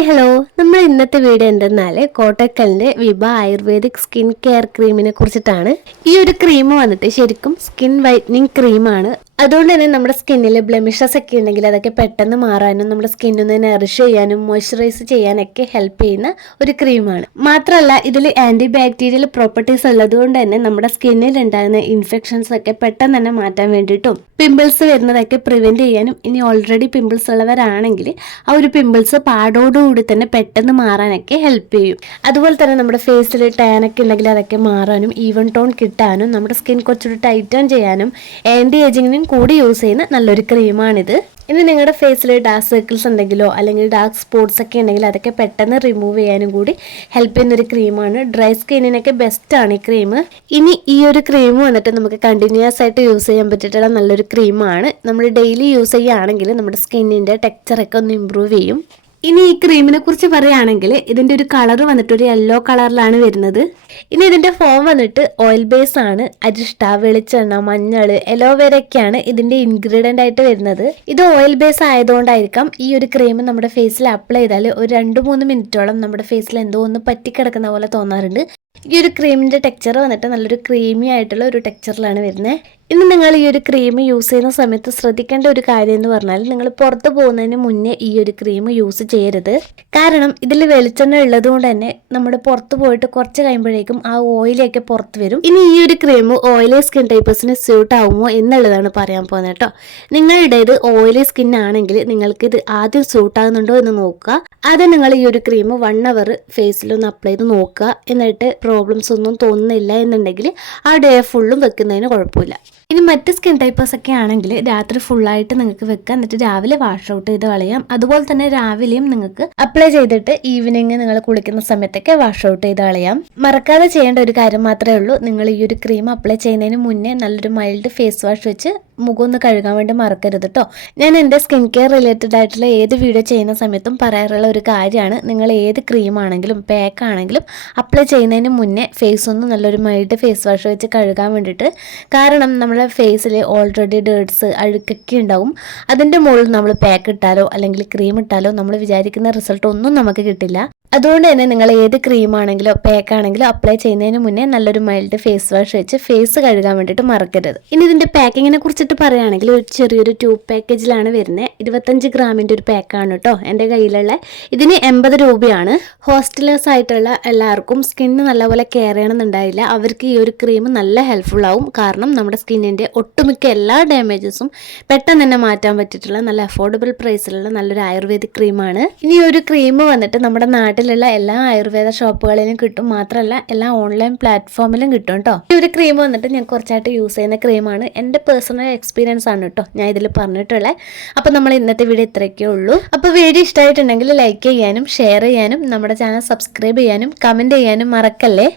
Hi hello നമ്മൾ ഇന്നത്തെ video എന്തെന്നാൽ കോട്ടക്കലിന്റെ വിഭ ആയുർവേദിക് സ്കിൻ കെയർ ക്രീമിനെ കുറിച്ചിട്ടാണ്. ഈ ഒരു ക്രീം വന്നിട്ട് ശരിക്കും സ്കിൻ വൈറ്റനിങ് ക്രീമാണ്. അതുകൊണ്ട് തന്നെ നമ്മുടെ സ്കിന്നിൽ ബ്ലെമിഷസ് ഒക്കെ ഉണ്ടെങ്കിൽ അതൊക്കെ പെട്ടെന്ന് മാറാനും നമ്മുടെ സ്കിന്നൊന്ന് നറിഷ് ചെയ്യാനും മോയ്സ്ചറൈസ് ചെയ്യാനൊക്കെ ഹെൽപ്പ് ചെയ്യുന്ന ഒരു ക്രീമാണ് മാത്രമല്ല ഇതിൽ ആന്റി ബാക്ടീരിയൽ പ്രോപ്പർട്ടീസ് ഉള്ളതുകൊണ്ട് തന്നെ നമ്മുടെ സ്കിന്നിൽ ഉണ്ടാകുന്ന ഇൻഫെക്ഷൻസ് ഒക്കെ പെട്ടെന്ന് തന്നെ മാറ്റാൻ വേണ്ടിയിട്ടും പിമ്പിൾസ് വരുന്നതൊക്കെ പ്രിവെന്റ് ചെയ്യാനും ഇനി ഓൾറെഡി പിമ്പിൾസ് ഉള്ളവരാണെങ്കിൽ ആ ഒരു പിമ്പിൾസ് പാടോടുകൂടി തന്നെ പെട്ടെന്ന് മാറാനൊക്കെ ഹെൽപ്പ് ചെയ്യും. അതുപോലെ തന്നെ നമ്മുടെ ഫേസിൽ ടാൻ ഒക്കെ ഉണ്ടെങ്കിൽ അതൊക്കെ മാറാനും ഈവൻ ടോൺ കിട്ടാനും നമ്മുടെ സ്കിൻ കുറച്ചുകൂടി ടൈറ്റൺ ചെയ്യാനും ആന്റി ഏജിങ്ങിനും കൂടി യൂസ് ചെയ്യുന്ന നല്ലൊരു ക്രീമാണിത് ഇനി നിങ്ങളുടെ ഫേസിൽ ഡാർക്ക് സർക്കിൾസ് ഉണ്ടെങ്കിലോ അല്ലെങ്കിൽ ഡാർക്ക് സ്പോട്ട്സ് ഒക്കെ ഉണ്ടെങ്കിൽ അതൊക്കെ പെട്ടെന്ന് റിമൂവ് ചെയ്യാനും കൂടി ഹെൽപ്പ് ചെയ്യുന്ന ഒരു ക്രീമാണ് ഡ്രൈ സ്കിന്നിനൊക്കെ ബെസ്റ്റ് ആണ് ഈ ക്രീം ഇനി ഈ ഒരു ക്രീം വന്നിട്ട് നമുക്ക് കണ്ടിന്യൂസ് ആയിട്ട് യൂസ് ചെയ്യാൻ പറ്റിയിട്ടുള്ള നല്ലൊരു ക്രീമാണ് നമ്മൾ ഡെയിലി യൂസ് ചെയ്യുകയാണെങ്കിൽ നമ്മുടെ സ്കിന്നിന്റെ ടെക്സ്ചറൊക്കെ ഒന്ന് ഇമ്പ്രൂവ് ചെയ്യും. ഇനി ഈ ക്രീമിനെ കുറിച്ച് പറയുകയാണെങ്കിൽ ഇതിന്റെ ഒരു കളർ വന്നിട്ട് ഒരു യെല്ലോ കളറിലാണ് വരുന്നത്. ഇനി ഇതിന്റെ ഫോം വന്നിട്ട് ഓയിൽ ബേസ് ആണ് അരിഷ്ട വെളിച്ചെണ്ണ മഞ്ഞൾ എലോവേര ഒക്കെയാണ് ഇതിന്റെ ഇൻഗ്രീഡിയന്റ് ആയിട്ട് വരുന്നത്. ഇത് ഓയിൽ ബേസ് ആയതുകൊണ്ടായിരിക്കാം ഈ ഒരു ക്രീം നമ്മുടെ ഫേസിൽ അപ്ലൈ ചെയ്താൽ ഒരു രണ്ട് മൂന്ന് മിനിറ്റോളം നമ്മുടെ ഫേസിൽ എന്തോ ഒന്ന് പറ്റിക്കിടക്കുന്ന പോലെ തോന്നാറുണ്ട്. ഈ ഒരു ക്രീമിന്റെ ടെക്സ്ചർ വന്നിട്ട് നല്ലൊരു ക്രീമി ആയിട്ടുള്ള ഒരു ടെക്സ്ചറിലാണ് വരുന്നത് ഇന്ന് നിങ്ങൾ ഈ ഒരു ക്രീം യൂസ് ചെയ്യുന്ന സമയത്ത് ശ്രദ്ധിക്കേണ്ട ഒരു കാര്യം എന്ന് പറഞ്ഞാൽ നിങ്ങൾ പുറത്ത് പോകുന്നതിന് മുന്നേ ഈ ഒരു ക്രീം യൂസ് ചെയ്യരുത്. കാരണം ഇതിൽ വെളിച്ചെണ്ണ ഉള്ളത് കൊണ്ട് തന്നെ നമ്മുടെ പുറത്ത് പോയിട്ട് കുറച്ച് കഴിയുമ്പോഴേക്കും ആ ഓയിലൊക്കെ പുറത്ത് വരും. ഇനി ഈ ഒരു ക്രീം ഓയിലി സ്കിൻ ടൈപ്പേഴ്സിന് സ്യൂട്ട് ആവുമോ എന്നുള്ളതാണ് പറയാൻ പോകുന്നത് കേട്ടോ. നിങ്ങളുടേത് ഓയിലി സ്കിൻ ആണെങ്കിൽ നിങ്ങൾക്ക് ഇത് ആദ്യം സ്യൂട്ട് ആകുന്നുണ്ടോ എന്ന് നോക്കുക. ആദ്യം നിങ്ങൾ ഈ ഒരു ക്രീം വൺ അവർ ഫേസിലൊന്ന് അപ്ലൈ ചെയ്ത് നോക്കുക. എന്നിട്ട് പ്രോബ്ലംസ് ഒന്നും തോന്നുന്നില്ല എന്നുണ്ടെങ്കിൽ ആ ഡേ ഫുള്ളും വെക്കുന്നതിന് കുഴപ്പമില്ല. ഇനി മറ്റ് സ്കിൻ ടൈപ്പേഴ്സ് ഒക്കെ ആണെങ്കിൽ രാത്രി ഫുള്ളായിട്ട് നിങ്ങൾക്ക് വെക്കാം എന്നിട്ട് രാവിലെ വാഷ് ഔട്ട് ചെയ്ത് കളയാം. അതുപോലെ തന്നെ രാവിലെയും നിങ്ങൾക്ക് അപ്ലൈ ചെയ്തിട്ട് ഈവനിങ് നിങ്ങൾ കുളിക്കുന്ന സമയത്തൊക്കെ വാഷ് ഔട്ട് ചെയ്ത് കളയാം. മറക്കാതെ ചെയ്യേണ്ട ഒരു കാര്യം മാത്രമേ ഉള്ളൂ. നിങ്ങൾ ഈ ഒരു ക്രീം അപ്ലൈ ചെയ്യുന്നതിന് മുന്നേ നല്ലൊരു മൈൽഡ് ഫേസ് വാഷ് വെച്ച് മുഖം ഒന്ന് കഴുകാൻ വേണ്ടി മറക്കരുത് കേട്ടോ ഞാൻ എന്റെ സ്കിൻ കെയർ റിലേറ്റഡ് ആയിട്ടുള്ള ഏത് വീഡിയോ ചെയ്യുന്ന സമയത്തും പറയാറുള്ള ഒരു കാര്യമാണ്. നിങ്ങൾ ഏത് ക്രീം ആണെങ്കിലും പാക്ക് ആണെങ്കിലും അപ്ലൈ ചെയ്യുന്നതിന് മുന്നേ ഫേസ് ഒന്ന് നല്ലൊരു മൈൽഡ് ഫേസ് വാഷ് വെച്ച് കഴുകാൻ വേണ്ടിയിട്ട്. കാരണം നമ്മുടെ ഫേസിൽ ഓൾറെഡി ഡേർട്സ് അഴുക്കൊക്കെ ഉണ്ടാവും. അതിന്റെ മുകളിൽ നമ്മൾ പാക്ക് ഇട്ടാലോ അല്ലെങ്കിൽ ക്രീം ഇട്ടാലോ നമ്മൾ വിചാരിക്കുന്ന റിസൾട്ട് ഒന്നും നമുക്ക് കിട്ടില്ല. അതുകൊണ്ട് തന്നെ നിങ്ങൾ ഏത് ക്രീം ആണെങ്കിലും പാക്ക് ആണെങ്കിലും അപ്ലൈ ചെയ്യുന്നതിന് മുന്നേ നല്ലൊരു മൈൽഡ് ഫേസ് വാഷ് വെച്ച് ഫേസ് കഴുകാൻ വേണ്ടിയിട്ട് മറക്കരുത്. ഇനി ഇതിന്റെ പാക്കിങ്ങിനെ കുറിച്ചിട്ട് പറയുകയാണെങ്കിൽ ഒരു ചെറിയൊരു ട്യൂബ് പാക്കേജിലാണ് വരുന്നത് ഇരുപത്തഞ്ച് ഗ്രാമിന്റെ ഒരു പാക്കാണ് കേട്ടോ എന്റെ കയ്യിലുള്ള ഇതിന് എൺപത് രൂപയാണ്. ഹോസ്റ്റലേഴ്സ് ആയിട്ടുള്ള എല്ലാവർക്കും സ്കിന്ന് നല്ലപോലെ കെയർ ചെയ്യണമെന്നുണ്ടായില്ല. അവർക്ക് ഈ ഒരു ക്രീം നല്ല ഹെൽപ്ഫുൾ ആവും. കാരണം നമ്മുടെ സ്കിന്നിന്റെ ഒട്ടുമിക്ക എല്ലാ ഡാമേജസും പെട്ടെന്ന് തന്നെ മാറ്റാൻ പറ്റിയിട്ടുള്ള നല്ല അഫോർഡബിൾ പ്രൈസിലുള്ള നല്ലൊരു ആയുർവേദിക് ക്രീമാണ് ഇനി ഒരു ക്രീം വന്നിട്ട് നമ്മുടെ നാട്ടിലുള്ള എല്ലാ ആയുർവേദ ഷോപ്പുകളിലും കിട്ടും. മാത്രമല്ല എല്ലാ ഓൺലൈൻ പ്ലാറ്റ്ഫോമിലും കിട്ടും കേട്ടോ ഈ ഒരു ക്രീം വന്നിട്ട് ഞാൻ കുറച്ചായിട്ട് യൂസ് ചെയ്യുന്ന ക്രീമാണ് എന്റെ പേഴ്സണൽ എക്സ്പീരിയൻസ് ആണ് കേട്ടോ ഞാൻ ഇതിൽ പറഞ്ഞിട്ടുള്ളത് അപ്പോൾ നമ്മൾ ഇന്നത്തെ വീഡിയോ ഇത്രയൊക്കെ ഉള്ളൂ. അപ്പോൾ വീഡിയോ ഇഷ്ടമായിട്ടുണ്ടെങ്കിൽ ലൈക്ക് ചെയ്യാനും ഷെയർ ചെയ്യാനും നമ്മുടെ ചാനൽ സബ്സ്ക്രൈബ് ചെയ്യാനും കമന്റ് ചെയ്യാനും മറക്കല്ലേ?